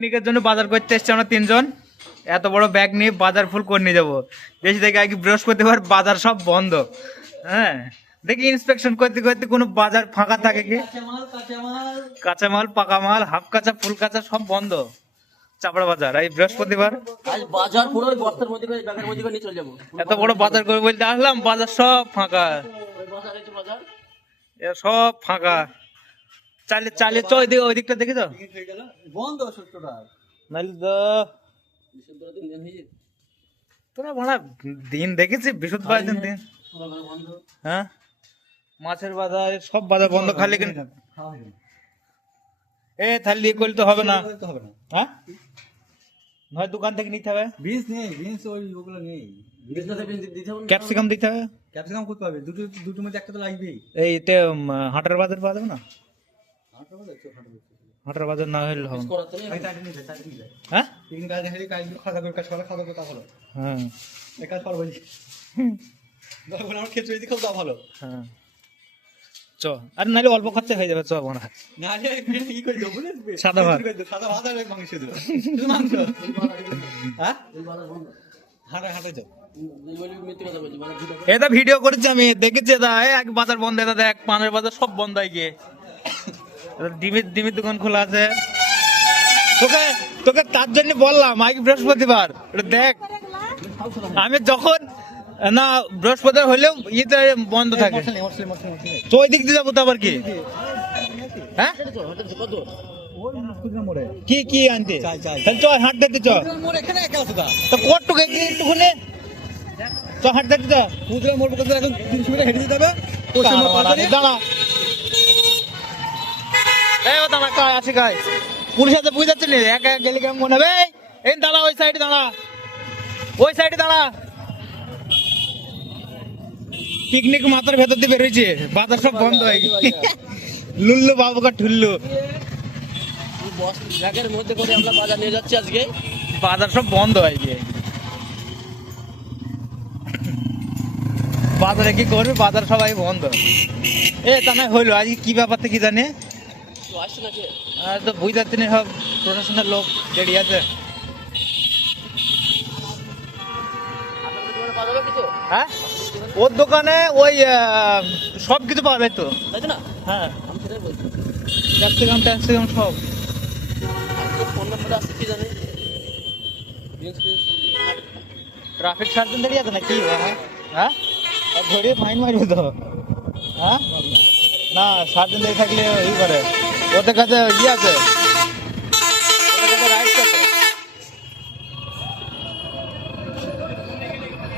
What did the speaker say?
পিকনিকের জন্য বাজার করতে এসছি আমরা তিনজন। এত বড় ব্যাগ নিয়ে বাজার ফুল করে নিয়ে যাবো। বেশি দেখে আগে বৃহস্পতিবার বাজার সব বন্ধ। হ্যাঁ, দেখি ইন্সপেকশন করতে করতে কোনো বাজার ফাঁকা থাকে কি? কাঁচা মাল, পাকা মাল, হাফ কাঁচা, ফুল কাঁচা সব বন্ধ। চাপড়া বাজার এই বৃহস্পতিবার বাজার পুরো বস্তার মধ্যে করে ব্যাগের মধ্যে করে নিয়ে চলে যাবো। এত বড় বাজার করে বলতে আসলাম, বাজার সব ফাঁকা। সব ফাঁকা। চালিয়ে চালিয়ে চ ওই দিকটা দেখি তো বন্ধ সত্যটা। নাইলে তো তোরা বড় দিন দেখেছি বৃহস্পতিবার দিন দিন। হ্যাঁ, মাছের বাজার সব বাজার বন্ধ, খালি এ থালি করলে তো হবে না। হ্যাঁ, নয় দোকান থেকে নিতে হবে। বিনস নেই, বিনস ওগুলো নেই। ক্যাপসিকাম দিতে হবে। ক্যাপসিকাম করতে হবে, দুটোর মধ্যে একটা তো লাগবেই। এই হাটের বাজার পাওয়া যাবে না? হাটের বাজার না হলে হবে। হ্যাঁ, হ্যাঁ, হ্যাঁ, চ আর নাহলে অল্প খরচা হয়ে যাবে। চ মনে হয় সাদা ভাত, এটা ভিডিও করেছি আমি, দেখেছি। এক বাজার বন্ধ, এটা দেখ পানের বাজার সব বন্ধ হয়ে গিয়ে। ডিমের দোকান খোলা আছে। তোকে তোকে তার জন্য বললাম আগে বৃহস্পতিবার দেখ। আমি যখন না বৃহস্পতিবার হলেও ইয়েতে বন্ধ থাকে, তো ওই দিক দিয়ে যাবো তো আবার কি? হ্যাঁ, কি কি আনতে চ হাট দেখতে চ তো কটুকে কি একটুখানি চ হাট দেখতে চ। এখন 300 মিটার হেঁটে যেতে হবে। দাঁড়া ও দাঁড়া, কায় আছে কায় পুলিশ আছে বুঝতে পারছি না। এক এক গেলে কেমন মনে হবে? এই দাঁড়া, ওই সাইডে দাঁড়া, ওই সাইডে দাঁড়া। পিকনিক মাথার ভেতর দিয়ে বেরোয়েছে, বাজার সব বন্ধ হয়ে গেছে। লুল্লু বাবুকা ঠুল্লু ব্যাগের মধ্যে করে আমরা বাজার নিয়ে যাচ্ছি আজকে। বাজার সব বন্ধ হয়ে গিয়ে। বাজারে কি করবে, বাজার সবাই বন্ধ। এ তা না হইলো আজকে কি ব্যাপারটা কি জানে আসছে নাকি? আর তো বুঝতে পারছি না, সব প্রশাসনের লোক রেডি আছে। হ্যাঁ, ওর দোকানে ওই সব কিছু পাওয়া যায় তো, তাই তো না? হ্যাঁ, আমি সেটাই বলছি। ক্যাপসিকাম সব। ফোন নাম্বার আসছে কি জানি? ট্রাফিক সার্জন দাঁড়িয়ে আছে না কি? হ্যাঁ, ধরে ফাইন মারবে তো। হ্যাঁ, না সার্জন দাঁড়িয়ে থাকলে ই করে, ওদের কাছে ইয়ে আছে।